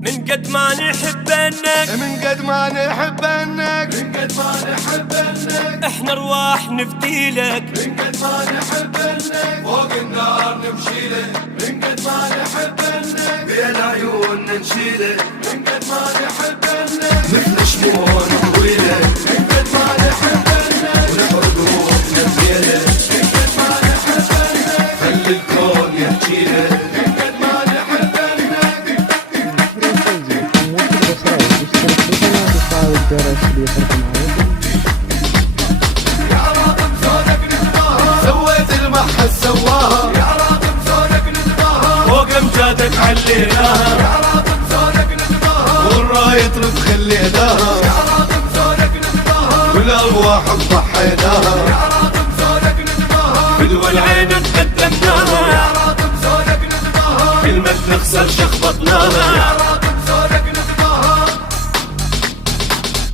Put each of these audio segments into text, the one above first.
من قد ما نحبنك، من قد ما نحبنك، من قد ما نحبنك، احنا ارواح نفديلك. من قد ما نحبنك، فوق النار نمشيلك، من قد ما نحبنك، بين عيون نشيلك، من قد ما نحبنك، مثل شموع نطويلك، من قد ما نحبنك، ونحرق روحنا بليلك، من قد ما نحبنك، خلي الكون يحكيلك، من قد ما نحبنك. يا راقم زونك نتباهى، سويت المحل سواها، يا راقم زونك نتباهى، فوق امجادك عليناها، يا راقم زونك نتباهى، والراية ترف خليناها، يا راقم زونك نتباهى، والارواح ضحيناها، يا راقم زونك نتباهى، بدو العين تقدمناها، يا راقم زونك نتباهى، كلمة نخسر شخبطناها، يا راقم زونك نتباهى،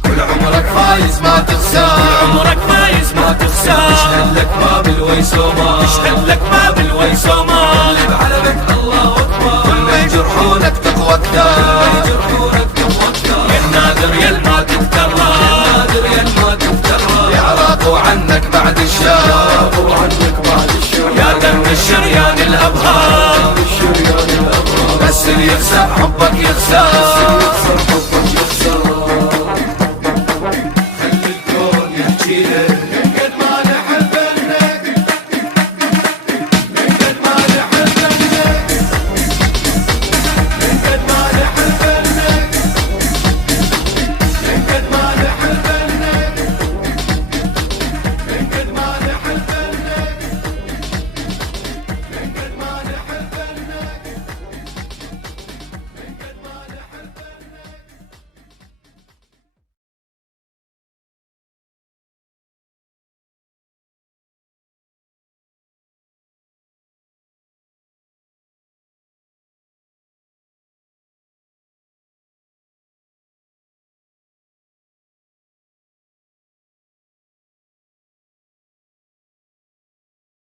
كل عمرك فايز ما تخسر، عمرك فايز ما تخسر. اشهد لك باب الويسوما، اشهد لك باب الويسوما، قلب على بيت الله اكبر، كل ما يجرحونك تقوى اكثر، يجرحونك تقوى اكثر، يا النادر يا ما تتكرر، نادر يا ما تفترى، يعرفوا عنك بعد الشر، يعرفوا عنك بعد الشر، يا دم الشريان الابهار، الشريان الابرار، بس اللي يخسر حبك يخسر.